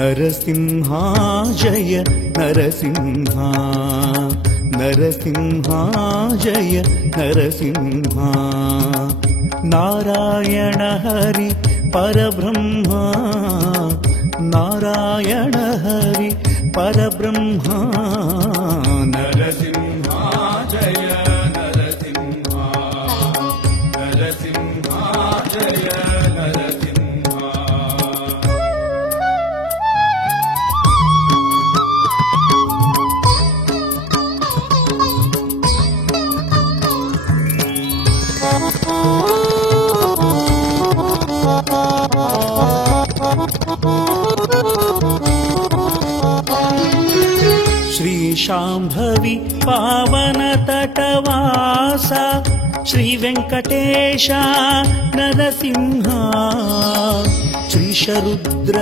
ನರಸಿಂಹ ಜಯ ನರಸಿಂಹ, ನರಸಿಂಹ ಜಯ ನರಸಿಂಹ. ನಾರಾಯಣ ಹರಿ ಪರಬ್ರಹ್ಮ, ನಾರಾಯಣ ಹರಿ ಪರಬ್ರಹ್ಮ. ನರಸಿಂಹ ಜಯ ನರಸಿಂಹ, ನರಸಿಂಹ ಜಯ ನರಸಿಂಹ. ಶ್ರೀ ಶಾಂಭವಿ ಪಾವನ ತಟವಾಸ, ಶ್ರೀ ವೆಂಕಟೇಶ ನರಸಿಂಹ. ಶ್ರೀಶರುದ್ರ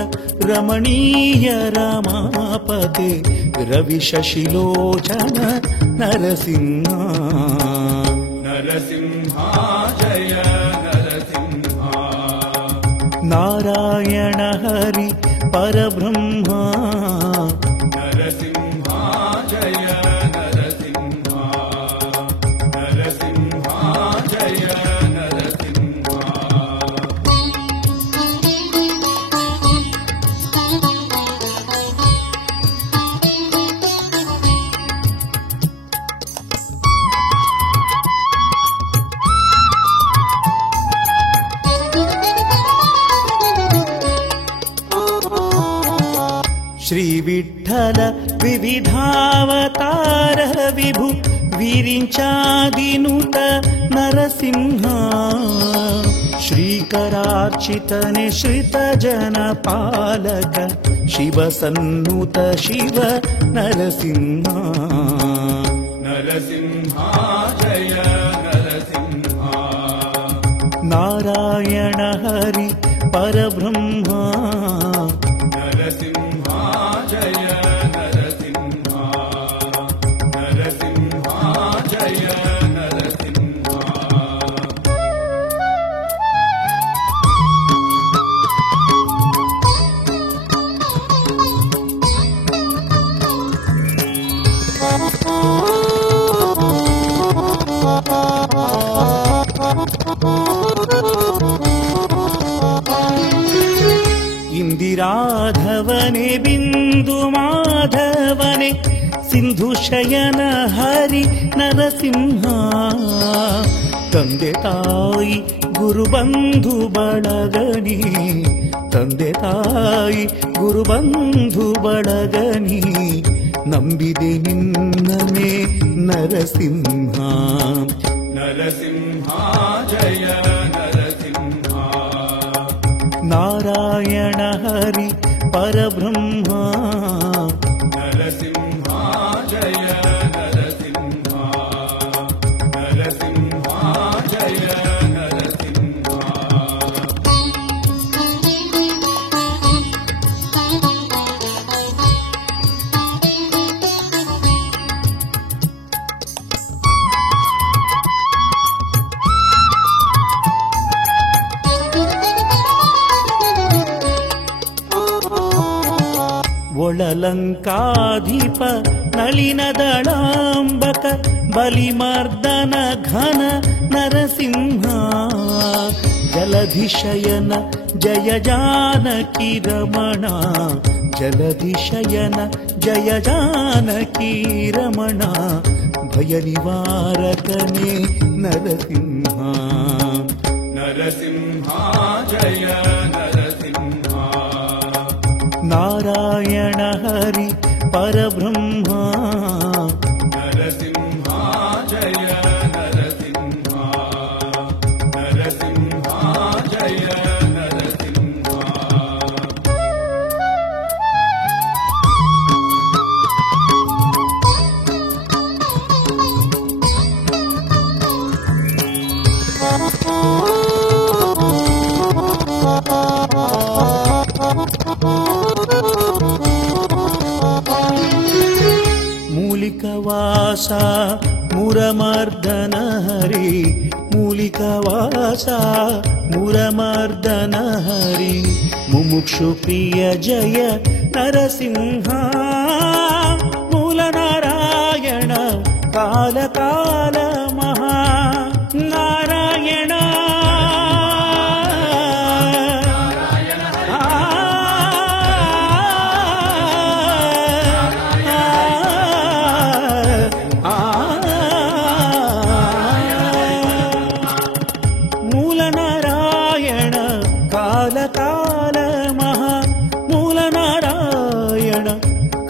ರಮಣೀಯ ರಮಾಪತೆ, ರವಿ ಶಶಿಲೋಚನ ನರಸಿಂಹ. ನರಸಿಂಹ ಜಯ ನರಸಿಂಹ. ನಾರಾಯಣ ಹರಿ ಪರಬ್ರಹ್ಮ, ನರಸಿಂಹ ಜಯ ನರಸಿಂಹ, ನರಸಿಂಹ ಜಯ ನರಸಿಂಹ. ಶ್ರೀ ವಿಠ್ಠಲ ವಿವಿಧಾವತಾರ ವಿಭು ವಿರಿಂಚಾದಿನುತ ನರಸಿಂಹ. ಶ್ರೀಕರಾರ್ಚಿತನೆ ಶ್ರಿತ ಜನ ಪಾಲಕ, ಶಿವ ಸನ್ನುತ ಶಿವ ನರಸಿಂಹ. ನರಸಿಂಹ ಜಯ ನರಸಿಂಹ. ನಾರಾಯಣ ಹರಿ ಪರಬ್ರಹ್ಮ, ನರಸಿಂಹ ಜಯ ನರಸಿಂಹ, ನರಸಿಂಹ ಜಯ ನರಸಿಂಹ. ಇಂದಿರಾಧವನೆ ಬಿಂದು ಮಾಧವನೆ, ಸಿಂಧು ಶಯನ ಹರಿ ನರಸಿಂಹ. ತಂದೆ ತಾಯಿ ಗುರುಬಂಧು ಬಳಗನಿ, ತಂದೆ ತಾಯಿ ಗುರುಬಂಧು ಬಳಗನಿ. ನಂಬಿದೆ ನಿನ್ನನೆ ನರಸಿಂಹ. ನರಸಿಂಹ ಜಯ ನರಸಿಂಹ. ನಾರಾಯಣ ಹರಿ ಪರಬ್ರಹ್ಮ, ನರಸಿಂಹ ಜಯ ನರಸಿಂಹ, ನರಸಿಂಹ ಜಯ ನರಸಿಂಹ. ಒಳಲಂಕಾಧಿಪ ನಳಿನ ದಳಾಂಬಕ, ಬಲಿಮರ್ದನ ಘನ ನರಸಿಂಹ. ಜಲಧಿಶಯನ ಜಯ ಜಾನಕಿ ರಮಣ, ಜಲಧಿಶಯನ ಜಯ ಜಾನಕಿ ರಮಣ. ಭಯ ನಿವಾರಕನೇ ನರಸಿಂಹ. ನರಸಿಂಹ ಜಯ ನರಸಿಂಹ. ನಾರಾಯಣ ಹರಿ ಪರಬ್ರಹ್ಮ, ನರಸಿಂಹ ಜಯ ನರಸಿಂಹ, ನರಸಿಂಹ ಜಯ ನರಸಿಂಹ. ಮೂಲಿಕವಾಸ ಮುರಮರ್ದನ ಹರಿ, ಮೂಲಿಕವಾಸ ಮುರಮರ್ದನ ಹರಿ. ಮುಮುಕ್ಷು ಪ್ರಿಯ ಜಯ ನರಸಿಂಹ ಮೂಲ ನಾರಾಯಣ ಕಾಲ ಕಾಲ ಮಹಾ ನಾರಾಯಣ ಮೂಲ ನಾರಾಯಣ ಕಾಲ ಕಾಲ ಮಹಾ ಮೂಲ ನಾರಾಯಣ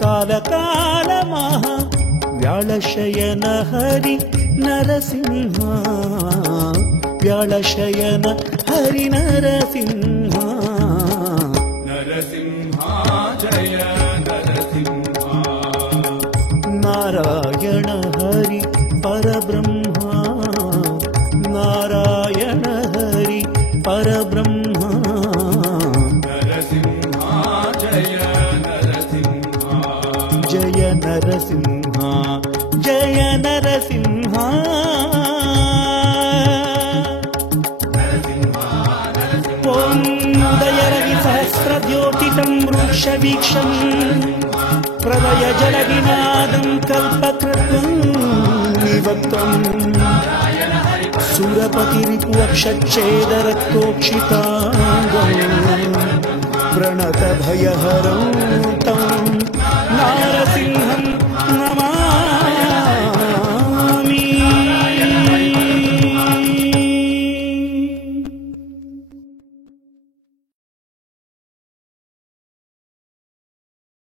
ಕಾಲ ಕಾಲ ಮಹಾ ವ್ಯಾಳಶಯನ ಹರಿ ನರಸಿಂಹ ವ್ಯಾಳಶಯನ ಹರಿ ನರಸಿಂಹ ನರಸಿಂಹ ಜಯ ನರಸಿಂಹ ನಾರಾಯಣ ಹರಿ ಪರಬ್ರಹ್ಮ ನಾರಾಯಣ ಹರಿ ಪರಬ್ರಹ್ಮ ನರಸಿಂಹ ಜಯ ನರಸಿಂಹ ಜಯ ನರಸಿಂಹ ಜಯ ನರಸಿಂಹ ಓಂ ಉದಯರವಿ ಸಹಸ್ರದ್ಯೋತಿತಂ ವೃಕ್ಷವೀಕ್ಷಂ ಪ್ರಳಯ ಜಲವಿನಾದಂ ಕಲ್ಪಕೃತ್ವಂ ನಿವಕ್ತಂ ಸುರಪತಿರಿಪುವಕ್ಷಚ್ಛೇದರಕ್ತೋಕ್ಷಿತಾಂಗಂ ಪ್ರಣತ ಭಯಹರಂ